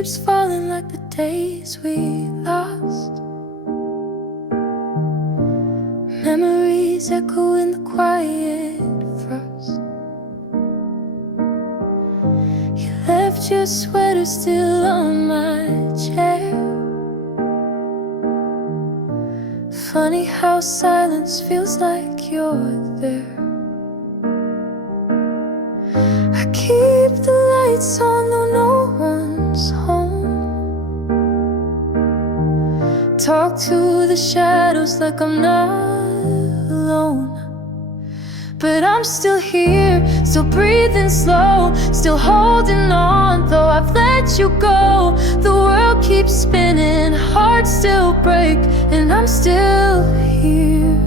keeps falling like the days we lost. Memories echo in the quiet frost. You left your sweater still on my chair. Funny how silence feels like you're there. I keep the lights on though no one's home. Talk to the shadows like I'm not alone. But I'm still here, still breathing slow, still holding on though I've let you go. The world keeps spinning, hearts still break, and I'm still here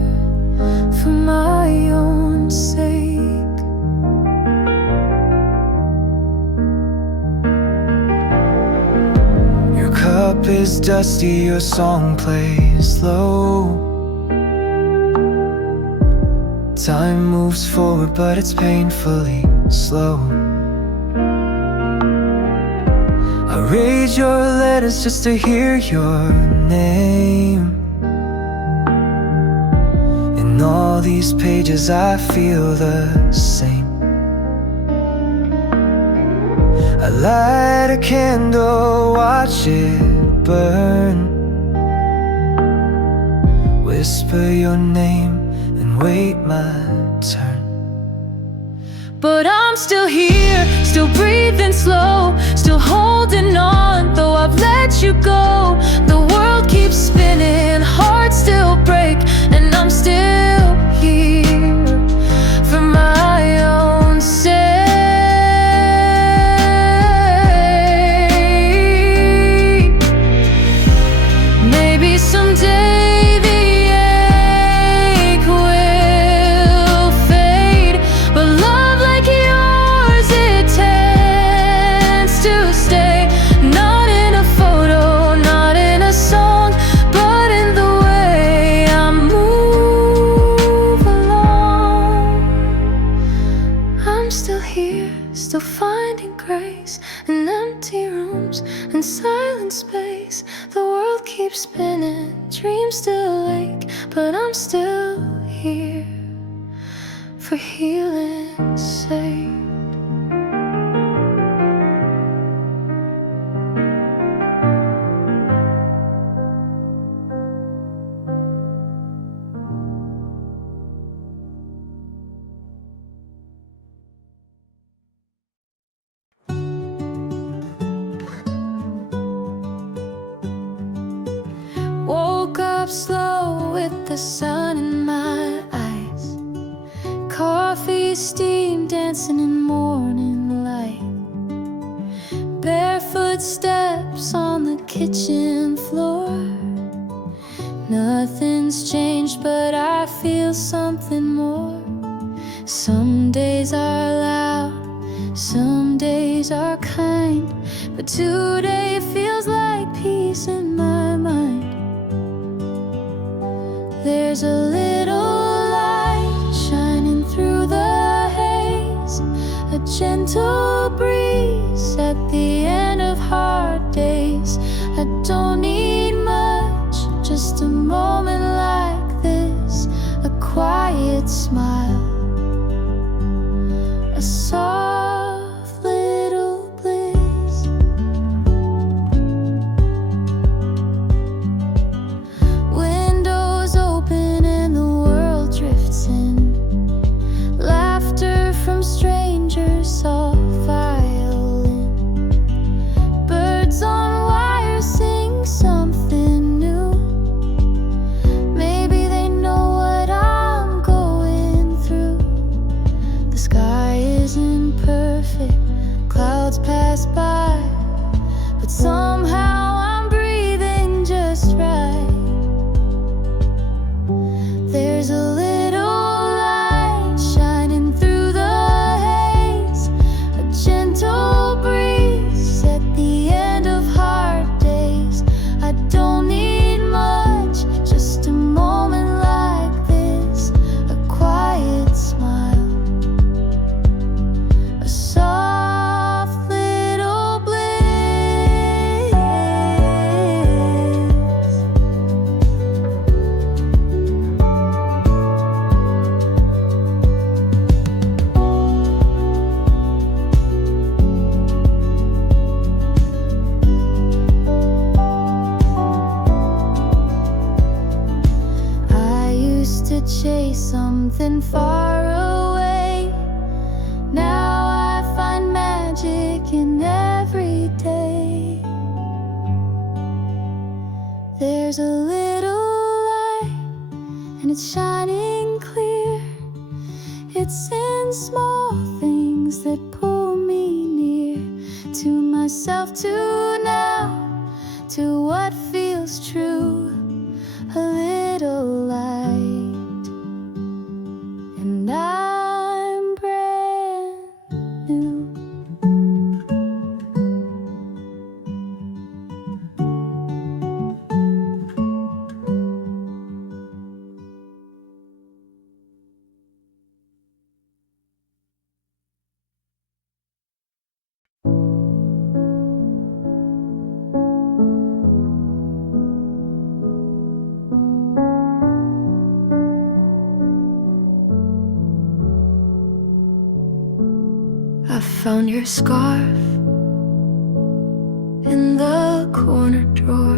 for my own sake. Your cup is dusty, your song plays low. Time moves forward, but it's painfully slow. I read your letters just to hear your name. In all these pages I feel the same. I light a candle, watch it burn. Whisper your name and wait my turn. But I'm still here, still breathing slow, still holding on though I've let you go. The world keeps spinning, hearts still break, and I'm still here for my own sake. Maybe someday still finding grace in empty rooms and silent space. The world keeps spinning, dreams still ache, but I'm still here for healing's sake. Woke up slow with the sun in my eyes. Coffee steam dancing in morning light. Barefoot steps on the kitchen floor. Nothing's changed, but I feel something more. Some days are loud, some days are kind, but today feels like peace in my mind. There's a little light shining through the haze, a gentle breeze at the end of hard days. I don't need much, just a moment like this, a quiet smile, a soft little bliss. Windows open and the world drifts in. Laughter from strangers, soft violin. Birds on wires sing something chase something far away. Now I find magic in every day. There's a little light and it's shining clear. It's in small things that pull me near to myself, to now, to what feels true. A little light, and I'm brand new. I found your scarf in the corner drawer.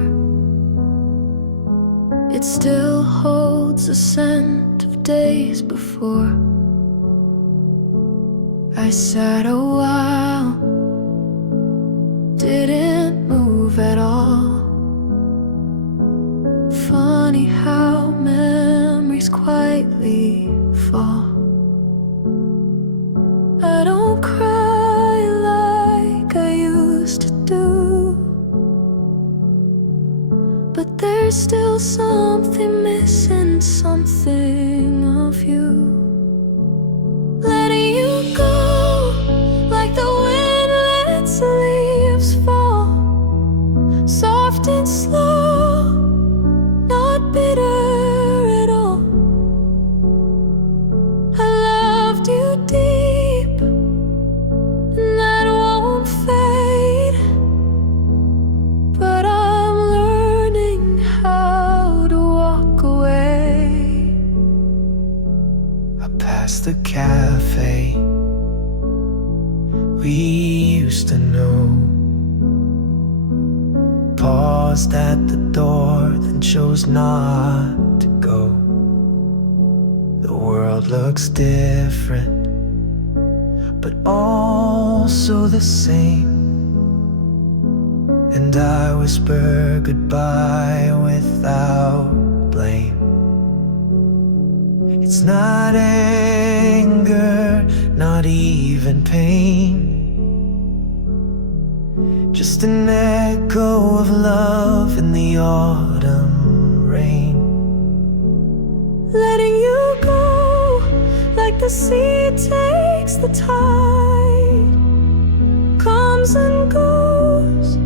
It still holds the scent of days before. I sat a while, didn't move at all. Funny how memories quietly fall. I don't cry like I used to do, but there's still something missing, something of you. Letting you go like the wind lets the leaves fall, soft and slow, not bitter at all. I loved you deep, and that won't fade, but I'm learning how to walk away. I passed the cafe we used to know, paused at the door, then chose not to go. The world looks different, but also the same. And I whisper goodbye without blame. It's not anger, not even pain, just an echo of love in the autumn rain. Letting you go like the sea takes the tide, comes and goes,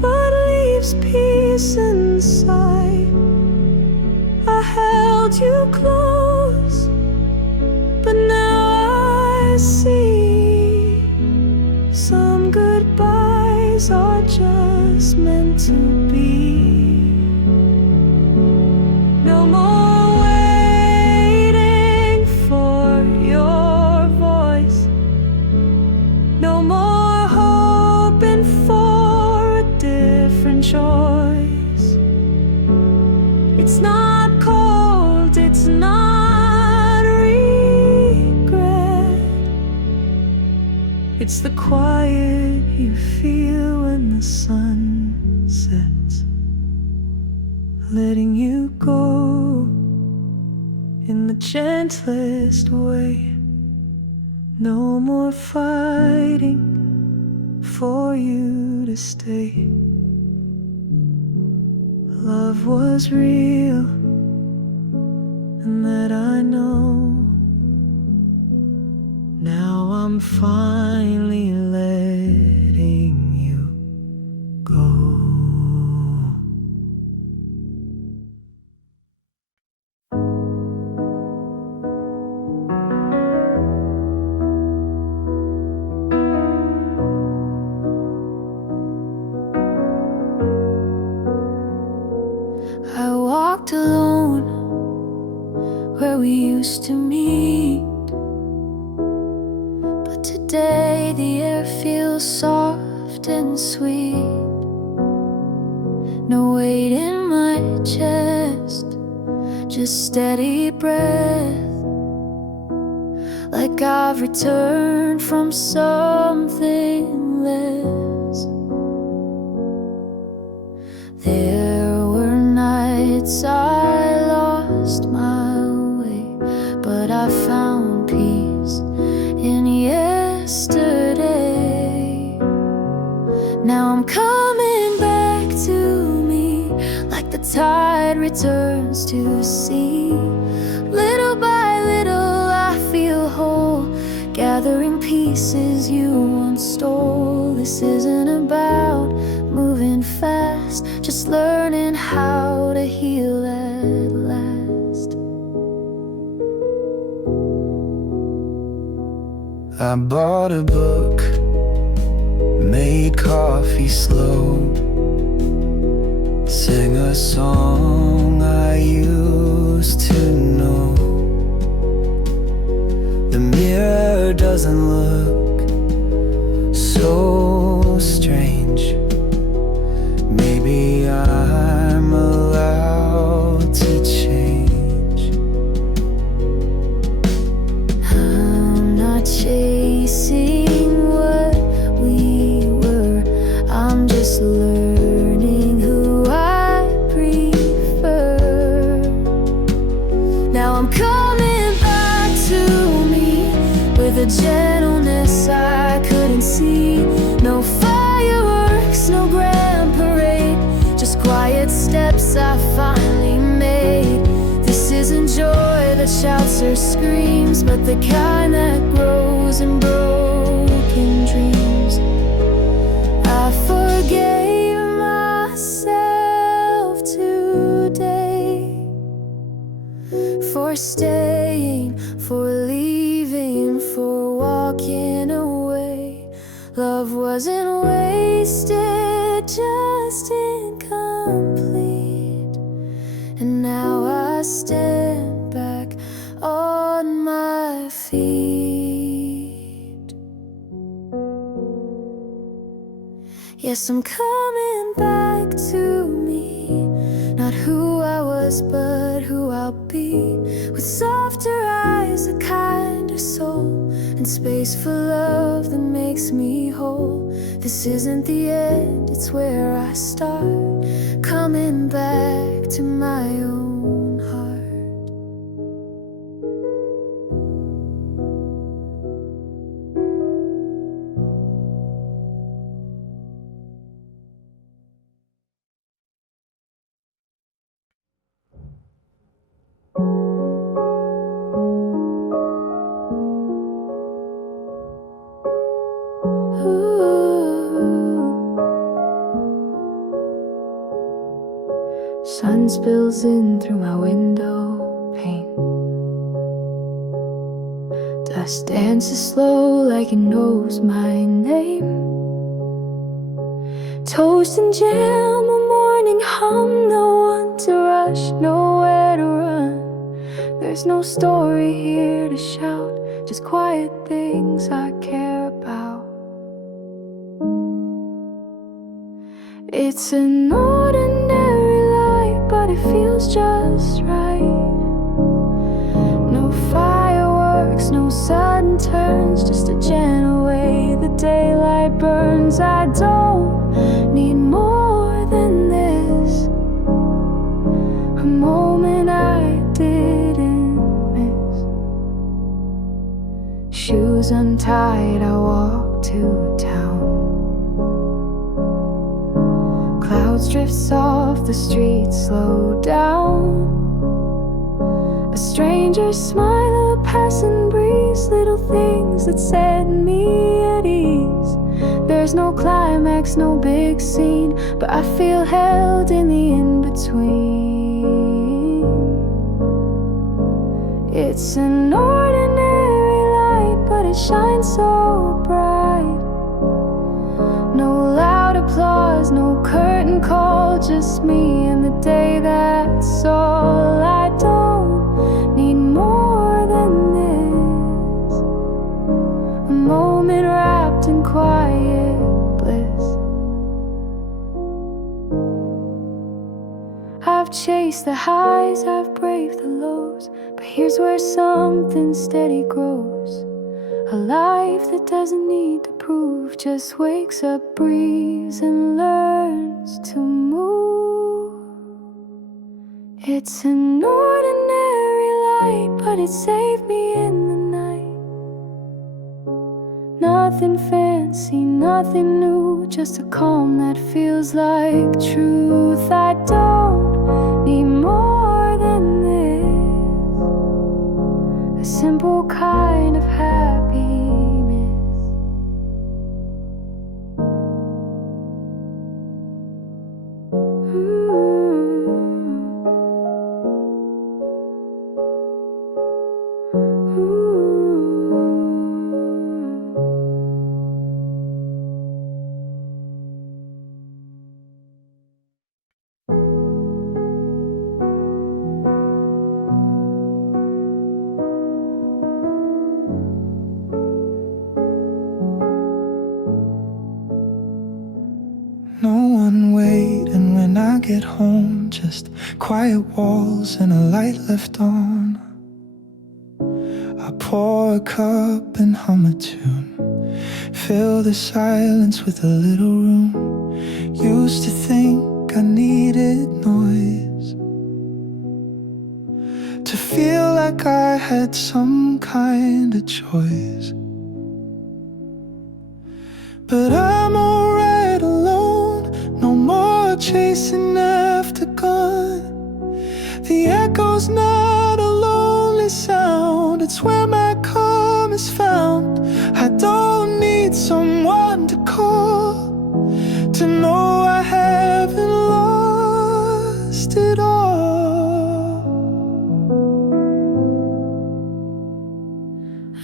but leaves peace inside. I held you close, but now I see some goodbyes are just meant to be. No more waiting for your voice, no more hoping for a different choice. It's not cold, it's not regret, it's the quiet you feel when the sun sets. Letting you go in the gentlest way. No more fighting for you to stay. Love was real, and that I know. Now I'm finally letting you go. I walked alone where we used to meet, but today the air feels soft and sweet. No weight in my chest, just steady breath, like I've returned from something less. There were nights I lost my way, but I found peace in yesterday. Now I'm coming back to me, like the tide returns to sea. Little by little I feel whole, gathering pieces you once stole. This isn't about moving fast, just learning how to heal at last. I bought a book, made coffee slow, sang a song I used to know. The mirror doesn't look so strange. Maybe I'm allowed to change. I'm not chasing what we were, I'm just learning who I prefer. Now I'm coming back to me with a gentleness I couldn't see. No fireworks, no grand parade, just quiet steps I finally made. This isn't joy that shouts or screams, but the kind that grows in broken dreams. I forgave myself today for staying, for leaving, for walking away. Love wasn't wasted, just incomplete. And now I stand back on my feet. Yes, I'm coming back to me, not who I was, but who I'll be. With softer eyes, a kinder soul, and space for love that makes me whole. This isn't the end, it's where I start, coming back to my own heart. Sun spills in through my window pane. Dust dances slow like it knows my name. Toast and jam, a morning hum. No one to rush, nowhere to run. There's no story here to shout, just quiet things I care about. It's an ordinary light, but it feels just right. No fireworks, no sudden turns, just a gentle way the daylight burns. I don't need more than this, a moment I didn't miss. Shoes untied, I walk to town. Clouds drift soft, the streets slow down. A stranger's smile, a passing breeze, little things that set me at ease. There's no climax, no big scene, but I feel held in the in-between. It's an ordinary light, but it shines so bright. No loud applause, no curtain call, just me and the day, that's all. I don't need more than this, a moment wrapped in quiet bliss. I've chased the highs, I've braved the lows, but here's where something steady grows. A life that doesn't need to prove, just wakes up, breathes, and learns to move. It's an ordinary light, but it saved me in the night. Nothing fancy, nothing new, just a calm that feels like truth. I don't need more than this, a simple kind of happiness. No one waiting when I get home, just quiet walls and a light left on. I pour a cup and hum a tune, fill the silence with a little room. Used to think I needed noise to feel like I had some kind of choice, but I'm alright alone. No more chasing after gun. The echo's not a lonely sound, it's where my calm is found. I don't need someone to call to know I haven't lost it all.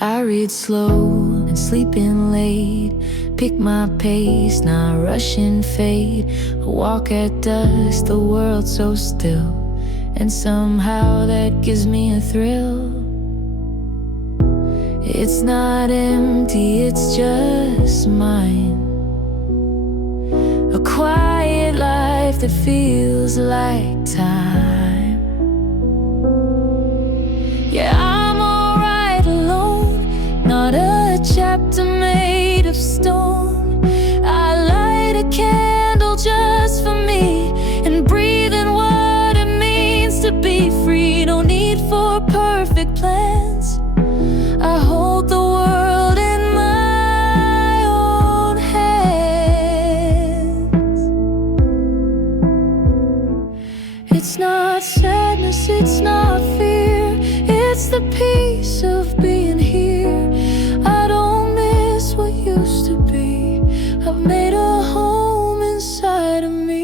I read slow and sleep in late, pick my pace, not rush and fade. I walk at dusk, the world so still, and somehow that gives me a thrill. It's not empty, it's just mine, a quiet life that feels like time. Yeah, I'm alright alone, not a chapter made of stone. I light a candle just for me, and breathe in what it means to be free. No need for perfect plans, I hold the world in my own hands. It's not sadness, it's not fear, it's the peace of being here. I don't miss what used to be, I've made a home inside of me.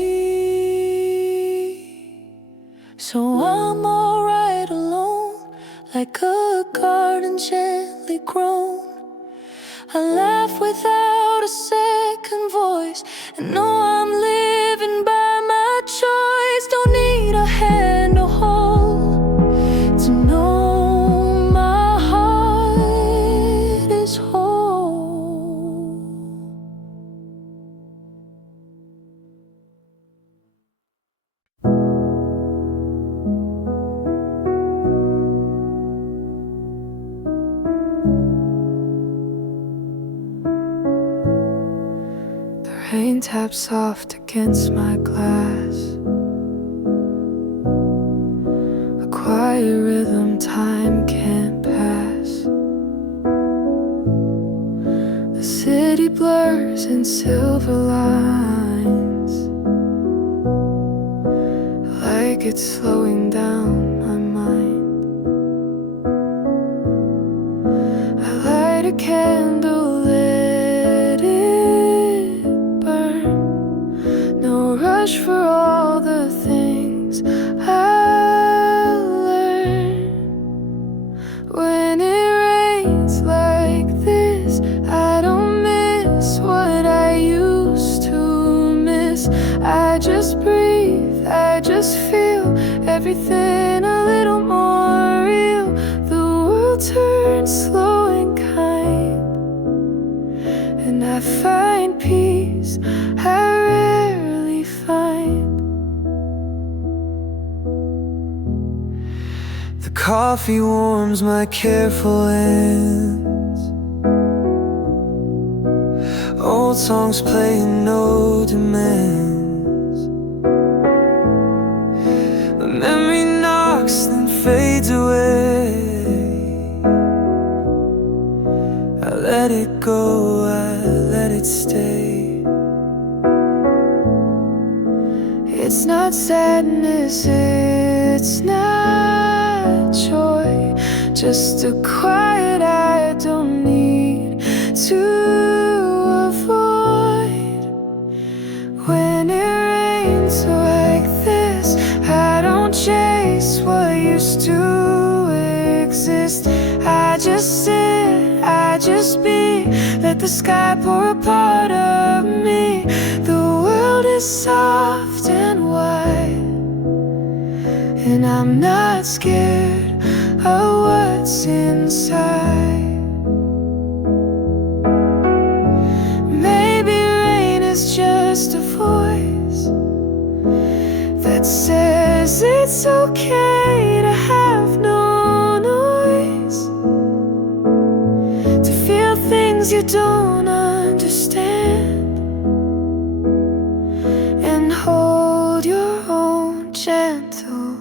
So I'm alright alone, like a garden gently grown. I laugh without a second voice, and know I'm living by my choice. Don't need a hand to hold to know my heart is whole. Rain taps soft against my glass, a quiet rhythm time can't pass. The city blurs in silver lines, like it's slowing down my mind. I light a candle, let it burn. No rush for all the things I learned. When it rains like this, I don't miss what I used to miss. I just breathe, I just feel everything a little more real. The world turns slow and kind, and I find peace I rarely find. The coffee warms my careful hands. Old songs playing, no demands. The memory knocks, then fades away. I let it go, I let it stay. It's not sadness, it's not joy, just a quiet I don't need to avoid. When it rains like this, I don't chase what used to exist. I just sit, I just be, let the sky pour a part of me. The world is soft and wide, and I'm not scared of what's inside. Maybe rain is just a voice that says it's okay to have no noise, to feel things you don't understand, and hold your own gentle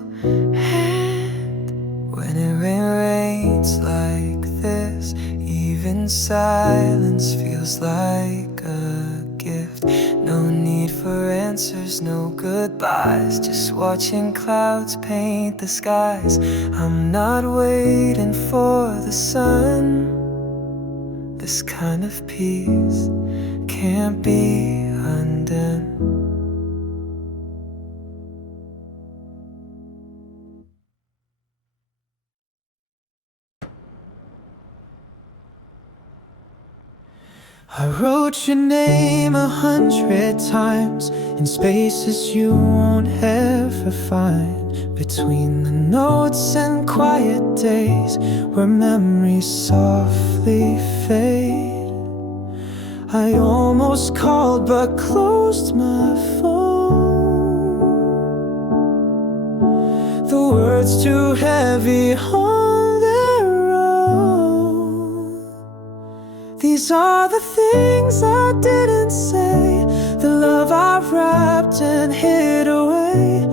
hand. When it rains like this, even silence feels like a gift. No need for answers, no goodbyes, just watching clouds paint the skies. I'm not waiting for the sun. This kind of peace can't be undone. I wrote your name 100 times in spaces you won't ever find, between the notes and quiet days where memories softly fade. I almost called but closed my phone. The words too heavy on their own. These are the things I didn't say, the love I wrapped and hid away.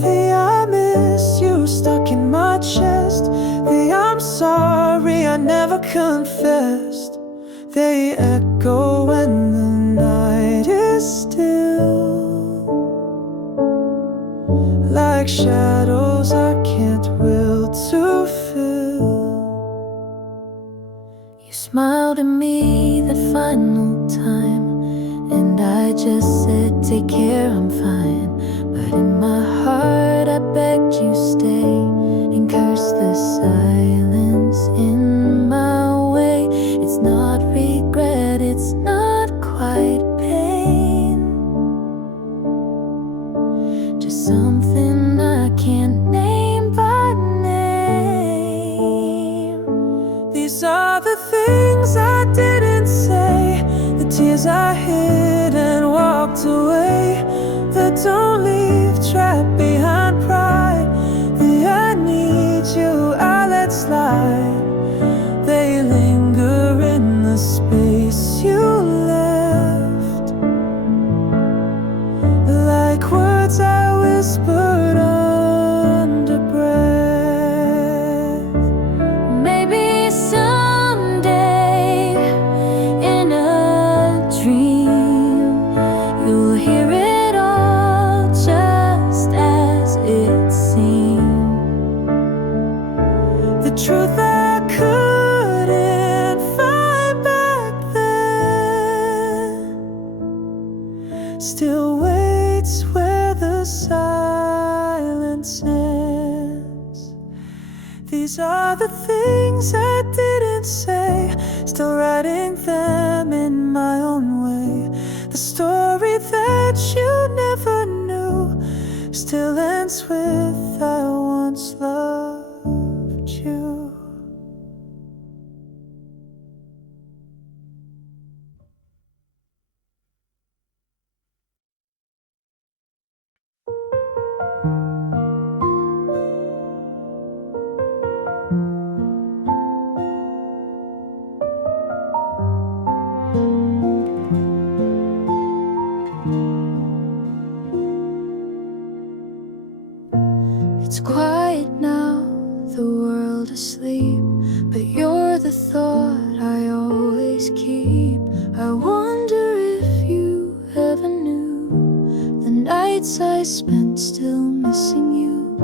The I miss you stuck in my chest, the I'm sorry I never confessed. They echo when the night is still, like shadows I can't will to fill. You smiled at me that final time, and I just said, take care, I'm fine. But in my heart I begged you stay, and cursed the silence in my way. It's not regret, it's not quite pain, just something I can't name by name. These are the things I didn't say, the tears I hid and walked away, that don't leave trapped behind pride. The I need you I let slide, they linger in the space you left, like words I whispered under breath. Maybe someday in a dream you'll hear it all just as it seemed. The truth I couldn't find back then still waits where the silence ends. These are the things I didn't say, still writing them in my own way. The story that you never knew still ends with I once loved you. It's quiet now, the world asleep, but you're the thought I always keep. I wonder if you ever knew the nights I spent still missing you.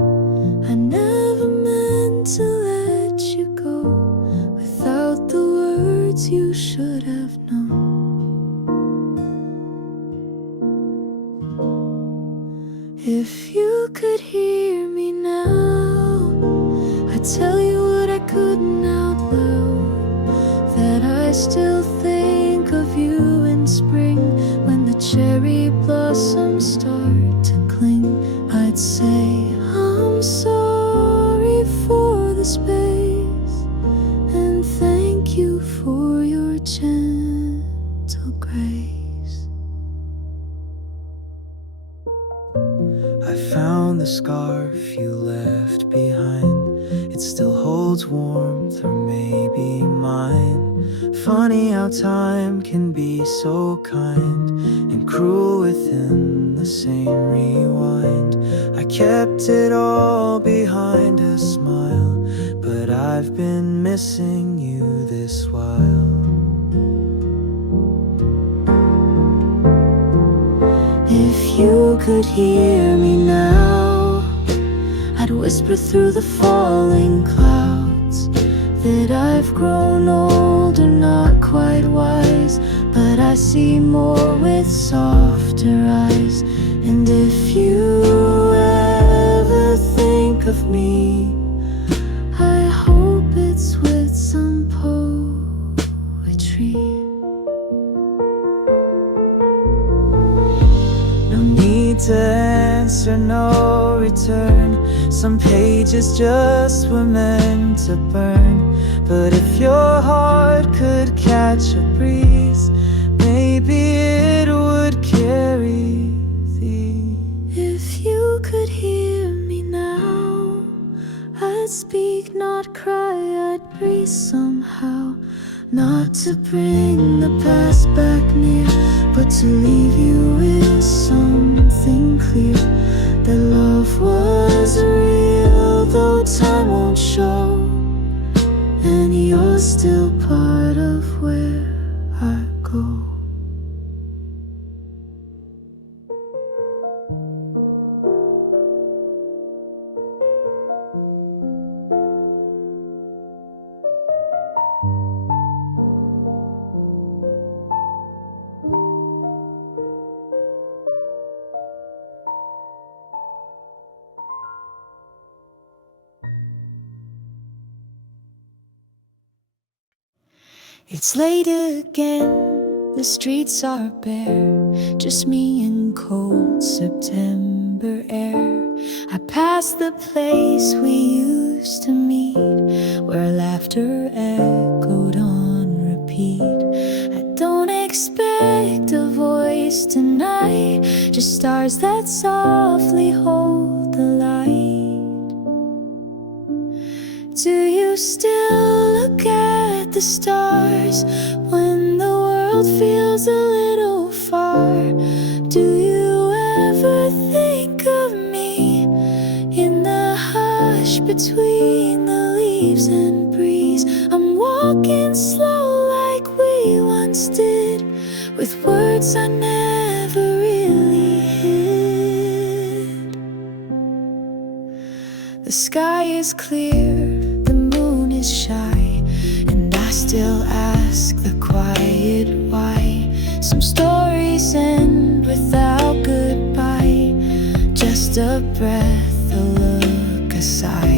I never meant to let you go without the words you should have known. If you could hear me now, I'd tell you what I couldn't out loud, that I still think of you in spring when the cherry blossoms start to cling. I'd say I'm sorry for the space and thank you for your gentle grace. I found the scarf you left behind. It still holds warmth, or maybe mine. Funny how time can be so kind and cruel within the same rewind. I kept it all behind a smile, but I've been missing you this while. If you could hear me now, I'd whisper through the falling clouds that I've grown older, not quite wise, but I see more with softer eyes. And if you ever think of me, I hope it's with some poetry. No need to answer, no return. Some pages just were meant to burn. But if your heart could catch a breeze, maybe it would carry thee. If you could hear me now, I'd speak, not cry, I'd breathe somehow. Not to bring the past back near, but to leave you with something clear, that love was real, though time won't show, and you're still part of where I go. It's late again, the streets are bare, just me and cold September air. I pass the place we used to meet, where laughter echoed on repeat. I don't expect a voice tonight, just stars that softly hold the light. Do you still look at the stars when the world feels a little far? Do you ever think of me in the hush between the leaves and breeze? I'm walking slow like we once did, with words I never really hid. The sky is clear, the moon is shy, and I still ask the quiet why. Some stories end without goodbye, just a breath, a look, a sigh.